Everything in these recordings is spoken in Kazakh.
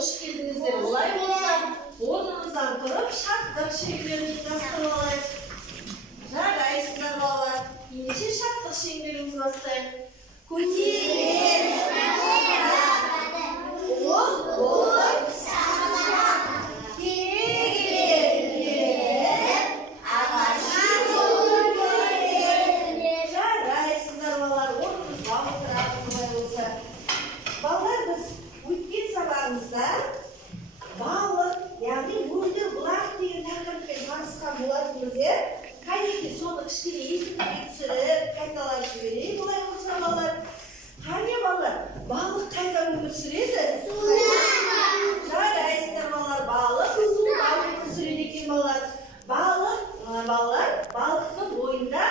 hoş geldinizler. Olay olsa ornunuzdan durup şartlık şeylerimizi bastırıp alayım. Жарайсыздар балалар. Ендеше шаттық шеңберімізді бастайық. Көтеріп, оқ болып, тегеріп, ағашын көріп. Жарайсыздар балалар, орнымызға отырамыз олай болса. Балалар, біз өткен сабағымызда балық, яғни мөлдір бұлақ деген тақырыппен танысқан болатынбыз, иә? Қанекей соны кішкене есіңізге түсіріп, қайталап жіберейік, олай болса балалар. Қане балалар, балық қайда өмір сүреді? Жарайсыздар балалар, балық суда өмір сүреді екен балалар. Балықтың бойында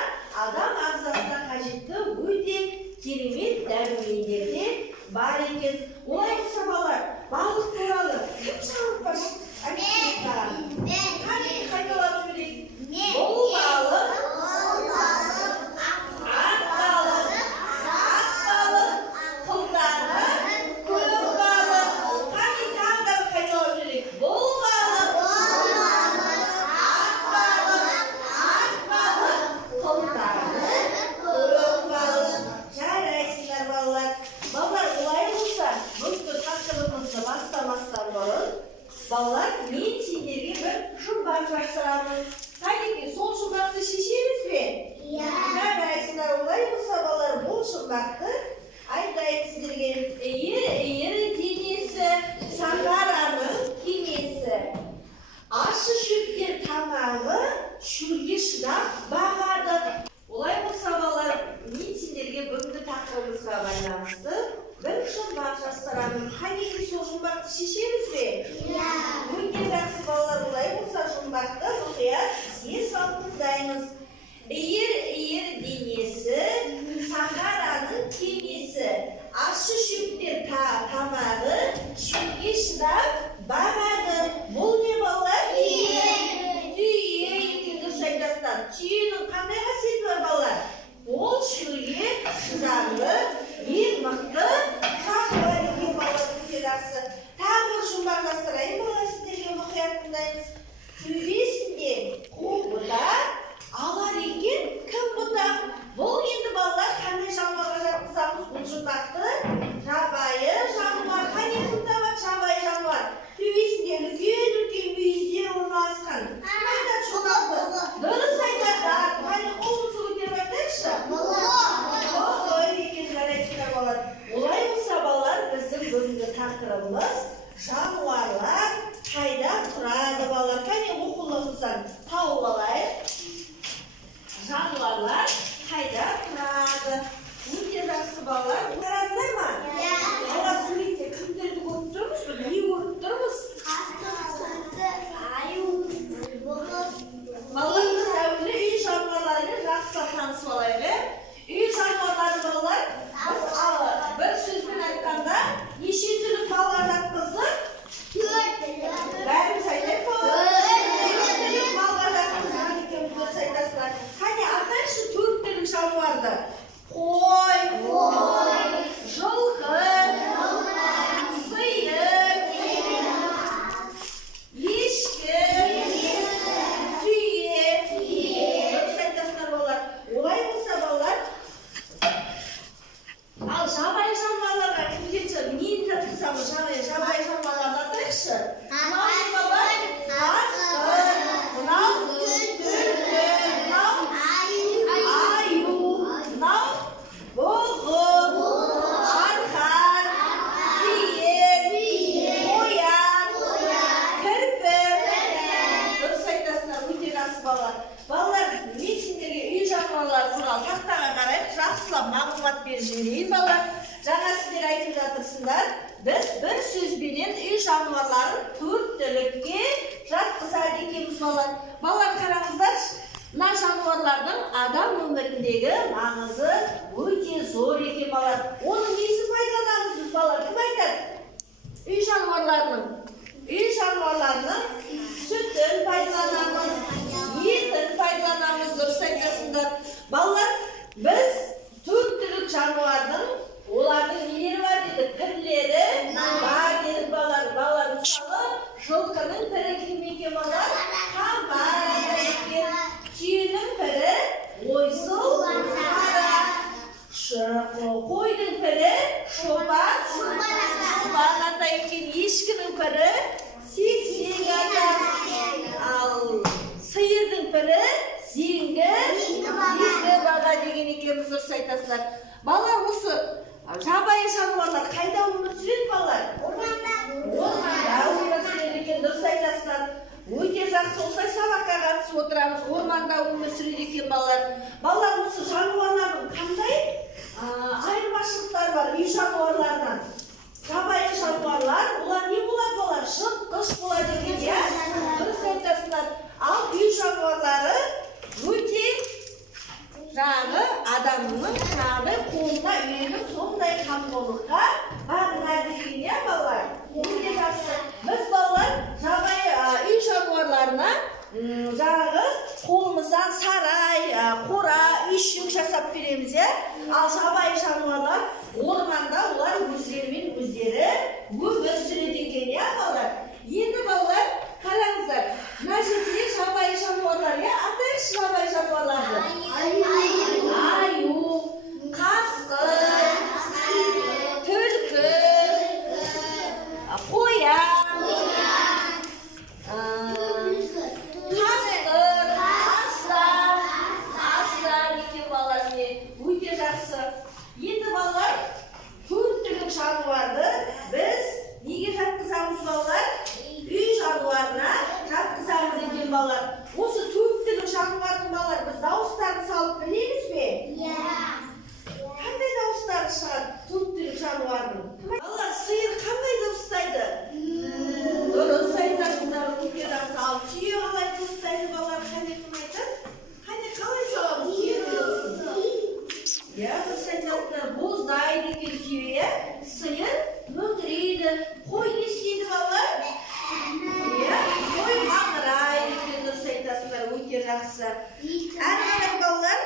адам ағзасына қажетті өте керемет дәрумендер де бар екен. Олай болса балалар, балық туралы кім шағып бар? Қане қайталап жіберейік. Бұл балық, ақ балық, қылтаны, көк балық. Қане тағы қайталап жүрейік. Бұл балық, ақ балық, қылтаны, көк балық. Жарайсыздар балалар. Балалар, олай болса, бүгінгі тақырыбымызды бастамастан бұрын, балалар, мен сендерге бір жұмбақ жасырамын. Қанекей, сол жұмбақты шешеміз бе? Жарайсыздар, олай болса балалар, бұл жұмбақты айтайын сіздерге. Иір денесі, Сахараның кемесі. Ащы шөптер тамағы шөлге шыдап бағады. Олай болса балалар, мен сендерге бүгінгі тақырыбымызға байланысты бір жұмбақ жасырамын. Қанекей, сол жұмбақты шешеміз бе? Өте жақсы балалар, олай болса жұмбақты мұқият тізе салып тыңдаймыз. Иір денесі, Сахараның кемесі. Ащы шөптер тамағы шөлге шыдап бағады. Бұл не балалар? Түйе екен, дұрыс айтасыздар. Түйенің қандай қасиеті бар балалар? Ол шөлге шыдамды, ең мықты жануар екен балалар, өте жақсы. Тағы бір жұмбақ жасырайын балалар, сіздерге мұқият тыңдаймыз. Төбесінде қол бұтақ, алар екен кім бұтақ? Бұл енді балалар қандай жануарға жатқызамыз бұл жұмбақты? Жабайы жануар. Қане кім табады жабайы жануар? Төбесінде үлкен мүйіздер орналасқан. Қайда жұмбақты? Дұрыс айтады. Қане қолымызды көтеріп айтайықшы? Ой, екен, жарайсыздар балалар. Олай болса балалар, біздің бүгінгі тақырыбымыз жануарлар қайда тұрады балалар. Қане оқулығымыздан тауып алайық. Жануарлар қайда тұрады? Өте жақсы балалар. Қарадыңдар ма? Ала суретте кімдерді көріп тұрмыз? Не көріп тұрмыз? Балалар, біз әуелі үй жануарларымен жақсылап танысып алайық. Үй жануарлары балалар, бір сөзбен айтқанда, неше түрлі балалар жатқызып? Бәріміз айтайық балалар. Балалар жатқызған екеуміз дұрыс айтасыздар. Қане атайықшы төрт түрлі жануарды. Қой, жылқы, сиыр, ешкі, түйе. Дұрыс айтасыздар балалар. Олай болса балалар, ал жабайы жануарларға кімден нені жатқызамыз? Жабайы жануарларды атайықшы. Мынау не балалар? Қасқыр, мынау түлкі, мынау аю, мынау бұғы, арқар, киіз, қоян, кірпік. Дұрыс айтасыздар, өте жақсы балалар. Балалар, мен сендерге үй жануарлары туралы тақтаға қарайық, жақсылап мағлұмат беріп жіберейін балалар. Жаңа сіздер айтып жатырсыңдар, біз бір сөзбенен үй жануарларын төрт түлікке жатқызады екенбіз балалар. Балалар, қараңыздаршы, мына жануарлардың адам өміріндегі маңызы өте зор екен балалар. Оның несін пайдаланамыз біз балалар? Кім айтады? Үй жануарларының сүтін пайдаланамыз, етін пайдаланамыз, дұрыс айтасыңдар. Балалар, біз төрт түлік жануардың олардың нелері бар деді? Пірлері бар деді балалар. Şoban ата екен. Ешкінің пірі сексен ата. Ал сиырдың пірі зеңгі бала деген екенбіз. Дұрыс айтасыздар. Балалар, осы жабайы жануарлар қайда өмір сүреді балалар? Орманда өмір сүреді екен. Дұрыс айтасыздар. Өте жақсы, осылай сабаққа қатысып отырамыз. Орманда өмір сүреді екен балалар. Балалар, осы жануарлардың қандай айырмашылықтар бар үй жануарларынан? Жабайы жануарлар, олар не болады балалар? Жыртқыш болады екен, иә? Дұрыс айтасыздар. Ал үй жануарлары өте адамның қолына үйреніп сондай қамқорлыққа бағынады екен, иә балалар? Өте жақсы. Біз балалар жабайы үй жануарларына қолымыздан сарай, қора, үйшік жасап береміз, иә? Ал жабайы жануарлар орманда олар өздерімен өздері өмір сүреді екен, иә балалар? Енді балалар, қараңыздар, мына жерде жабайы жануарлар, иә? Атайықшы жабайы жануарларды. Аю, қасқыр, түлкі, қоян, қасқыр, астан екен балалар. Өте жақсы. Енді балалар, төрт түрлі жануарды біз неге жатқызамыз балалар? Үй жануарына жатқызамыз екен балалар. Осы төрт түрлі жануардың балалар біз дауыстарын салып білеміз бе? Иә. Қандай дауыстары шығады төрт түрлі жануардың? Балалар, сиыр қандай дауыстайды? Дұрыс айтасыңдар, өте жақсы. Ал түйе қалай дауыстайды балалар? Қане кім айтады? Қане қалай саламыз түйе дауысын? Иә, дұрыс айтасыңдар. Боздайды екен түйе, сиыр мөңірейді. Қой не істейді балалар? Иә, қой маңырайды екен. Дұрыс айтасыңдар, өте жақсы. Әрі қарай балалар,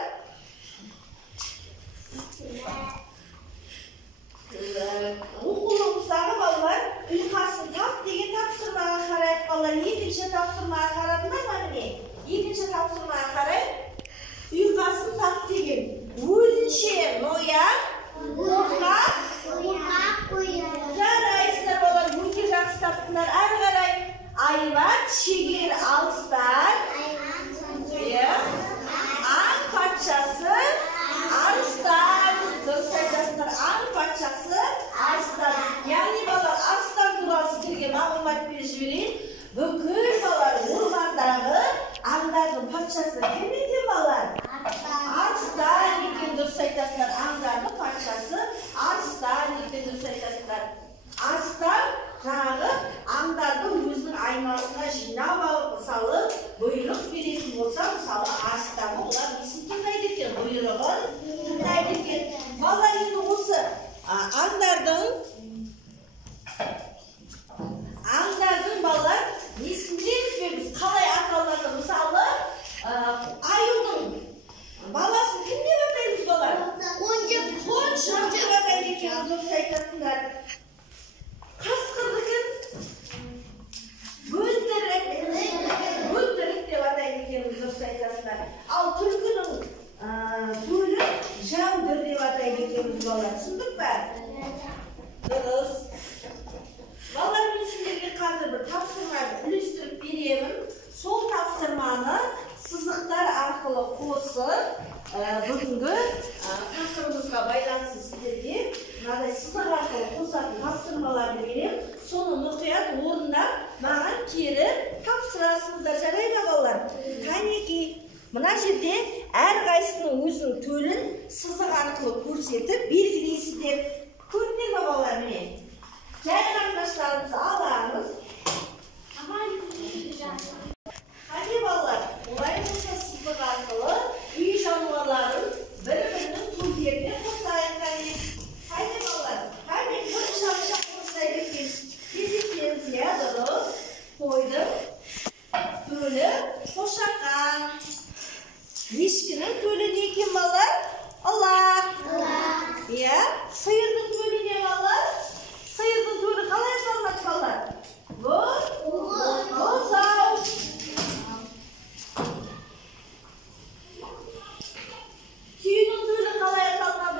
оқулығымыздағы балалар ұйқасын тап деген тапсырмаға қарайық балалар. Екінші тапсырмаға қарадыңдар ма міне? Екінші тапсырмаға қарай ұйқасын тап деген өзінше ноян, қорқақ, жарайсыздар балалар, өте жақсы таптыңдар. Әрі қарай айбат, шегір, алыстар, аң патшасы, арыстан. Дұрыс айтасыздар, аң патшасы, арыстан. Яғни балалар, арыстан туралы сіздерге мағлұмат беріп жіберейін. Бүкіл балалар ормандағы аңдардың патшасы кім екен балалар? Арыстан екен. Дұрыс айтасыздар, аңдардың патшасы арыстан екен. Дұрыс айтасыздар. Арыстан жаңағы аңдарды өзінің айналасына жинап алып, мысалы бұйрық беретін болса, мысалы арыстаны олар несін тыңдайды екен? Бұйрығын тыңдайды екен. Балалар, енді осы аңдардың балалар несін білеміз бе біз? Қалай аталады? Мысалы аюдың баласын кім деп атаймыз балалар? Қоншық деп атайды екен. Дұрыс айтасыңдар. Қасқырдікін бөлтірік деп атайды екенбіз. Дұрыс айтасыңдар. Ал түлкінің төлі жәудір деп атайды екенбіз балалар. Түсіндік пе? Дұрыс. Балалар, мен сіздерге қазір бір тапсырманы үлестіріп беремін. Сол тапсырманы сызықтар арқылы қосып, бүгінгі тақырыбымызға байланысты сіздерге мынадай сызық арқылы қосатын тапсырмаларды беремін. Соны мұқият орындап, маған кері тапсырасыңыздар. Жарай ма балалар? Кәнекей, мына жерде әрқайсының өзінің төлін сызық арқылы көрсетіп белгілейсіздер. Көрдіңдер ме балалар? Міне жай қарындаштарымызды алаңыз. Қане балалар, олай болса сызық арқылы үй жануарларын бір-бірінің төлдеріне қосайық. Қане балалар, қане бір шақшақ қосайық екен. Кезектеміз, иә, дұрыс. Қойдың төлі қошақан. Ешкінің төлі не екен балалар? Алақ. Иә, сиырдың төлі не балалар? Сиырдың төлі қалай аталынады балалар? Бұзау. Түйенің төлі қалай аталынады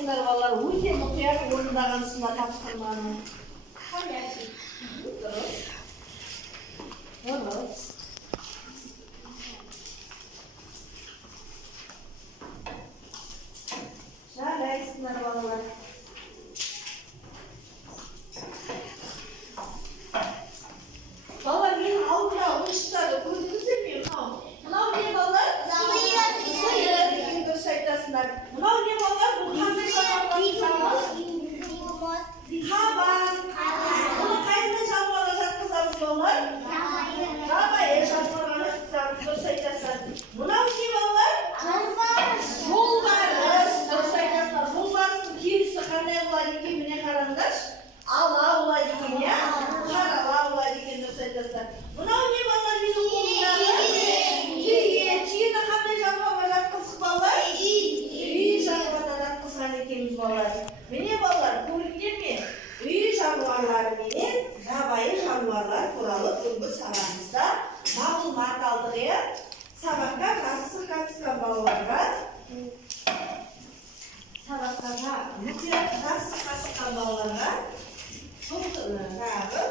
Жарайсыңдар балалар, өте мұқият орындағансыңдар тапсырманы. Дұрыс. Дұрыс. Жарайсыңдар балалар. Балалар, менің алдымда ойыншықтарды көрдіңіздер ме? Мынау не балалар? Сиыр деген дұрыс айтасыңдар. Мынау не балалар? Бұл қандай жануарлар? Қабан. Бұны қайда жануарға жатқызамыз балалар? Жабайы жануарға жатқызамыз, дұрыс айтасыңдар. Мынау не балалар? Жолбарыс. Дұрыс айтасыңдар. Жолбарыстың келісі қандай болады екен? Міне қараңдаршы. Ала болады екен, иә? Қарала болады екен, дұрыс айтасыздар. Мынау не балалар менің қолымдағы? Түйе. Түйені қандай жануарға жатқыздық балалар? Үй жануарына жатқызған екенбіз балалар. Міне балалар, көрдіңдер ме? Үй жануарлары менен жабайы жануарлар туралы бүгінгі сабағымызда мағлұмат алдық, иә? Сабаққа жақсы қатысқан балаларға жаңағы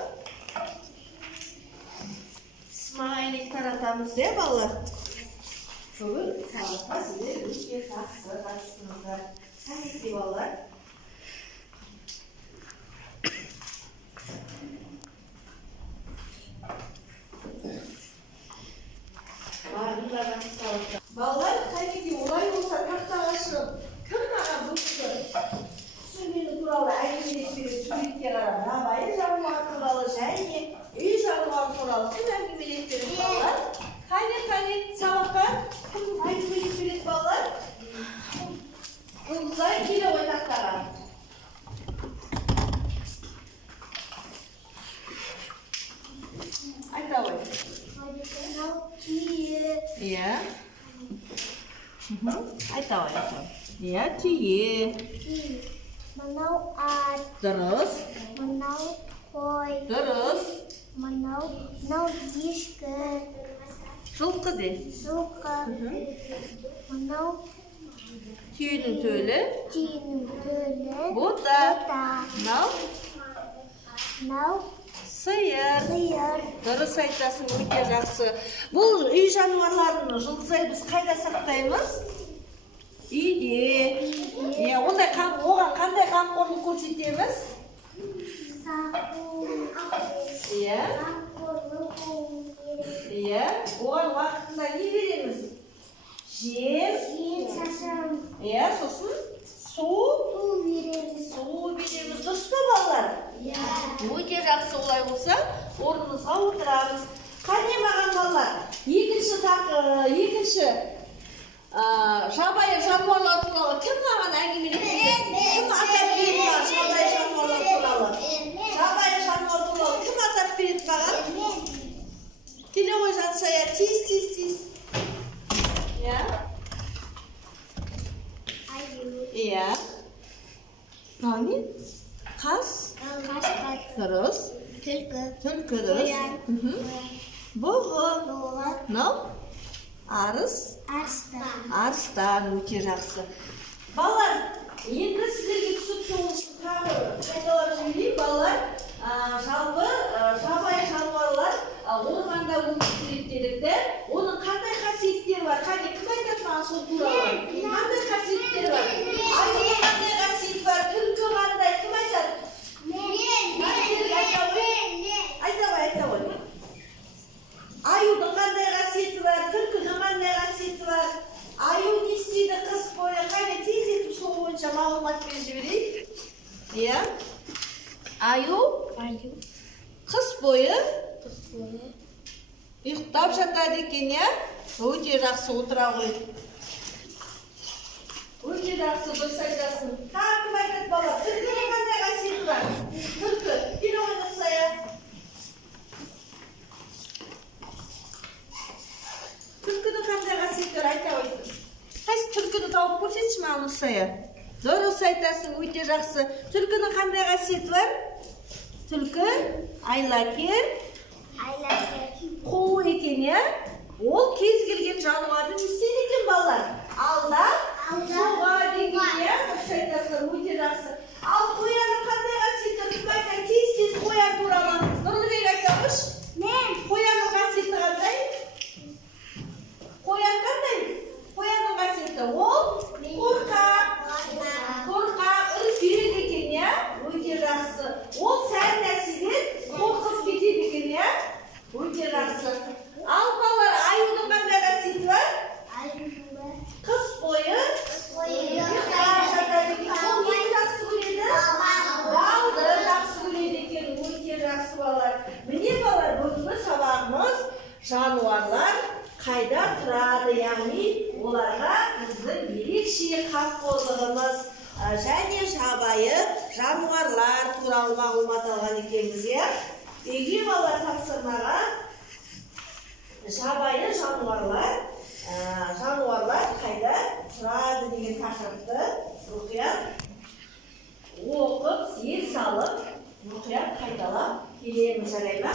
смайлик таратамыз, иә балалар? Бүгін сабаққа сіздер өте жақсы қатыстыңыздар. Қанекей балалар? Балалар, қанекей олай болса тақтаға шығып, кім маған бүгінгі сүрмені туралы әңгімелеп береді, суретке қарап, жабайы жануар туралы және үй жануар туралы кім әңгімелеп береді балалар? Қане, сабаққа кім әңгімелеп береді балалар? Ұлзай келе ғой тақтаға. Айта ғой. Иә. Айта ғой. Иә, түйе. Мынау ат. Дұрыс. Мынау қой. Дұрыс. Мынау ешкі. Жылқы де. Жылқы. Мынау Түйенің төлі. түйенің төлі. Бота. Бота. Мынау Сиыр. сиыр. Дұрыс айтасың, өте жақсы. Бұл үй жануарларын Жұлдызай біз қайда сақтаймыз? Үйде. Оған қандай қамқорлық көрсетеміз? Иә. Иә. Оған уақытында не береміз? Жем. шашамыз. Иә, сосын су береміз. Дұрыс па балалар? Иә. Өте жақсы, олай болса, орнымызға отырамыз. Қане маған балалар, екінші жабайы жануарлар туралы кім маған әңгімелеп береді? Кім атап береді маған жабайы жануарлар туралы? Жабайы жануар туралы кім атап береді маған? Келе ғой Жансая, тез. Иә? Иә. Қас? Дұрыс. Түлкі дұрыс. Бұғы. Мынау? Арыс? Арыстан, өте жақсы. Балалар, енді сіздерге түсінікті үшін тағы қайталап сөйлеймін. Балалар, жалпы жабайы жануарлар орманда өмір сүреді дедік те, оның қандай қасиеттері бар? Қане, кім айтады маған сол туралы? Қандай қасиеттері бар? Аюдың қандай қасиеті бар? Түлкі қандай? Кім айтады? Айта ғой. Аюдың қандай қасиеті бар? Түлкінің қандай қасиеті бар? Аю не істейді қыс бойы? Қане, тез етіп сол бойынша мағлұмат беріп жіберейік. Иә? Аю қыс бойы ұйықтап жатады екен, иә? Өте жақсы, отыра ғой. Өте жақсы, дұрыс айтасың. Кім айтады бала? Түлкінің қандай қасиеті бар? Түлкі, келе ойнаса, иә? Түлкінің қандай қасиеті бар? Айта ғой. Қайсы түлкіні тауып көрсетші маған Нұрсая? Дұрыс айтасың, өте жақсы. Түлкінің қандай қасиеті бар? Түлкі айлакер, қол екен, иә? Ол кез келген жануарды не істейді екен балалар? Алдап Суға деген, иә, дұрыс айтасыздар, өте жақсы. Ал қоянның қандай қасиеті? Айтайын, тез қоян туралы Нұрлыбек айтамыш. Қоянның қасиеті қандай? Қоян қандай? Қоянның қасиеті ол қорқақ, үркек екен, иә? Өте жақсы. Ол сәл нәрседен қорқып кетеді екен, иә? Өте жақсы. Ал балалар, аюдың қандай қасиеті бар? Қыс бойы балды жақсы көреді екен, өте жақсы балалар. Міне балалар, бүгінгі сабағымыз жануарлар қайда тұрады, яғни оларға біздің ерекше қамқорлығымыз және жабайы жануарлар туралы мағлұмат алған екенбіз, иә? Үйге балалар тапсырмаға жабайы жануарлар қайда тұрады деген тақырыпты мұқият оқып, зер салып, мұқият қайталап келеміз, жарай ма?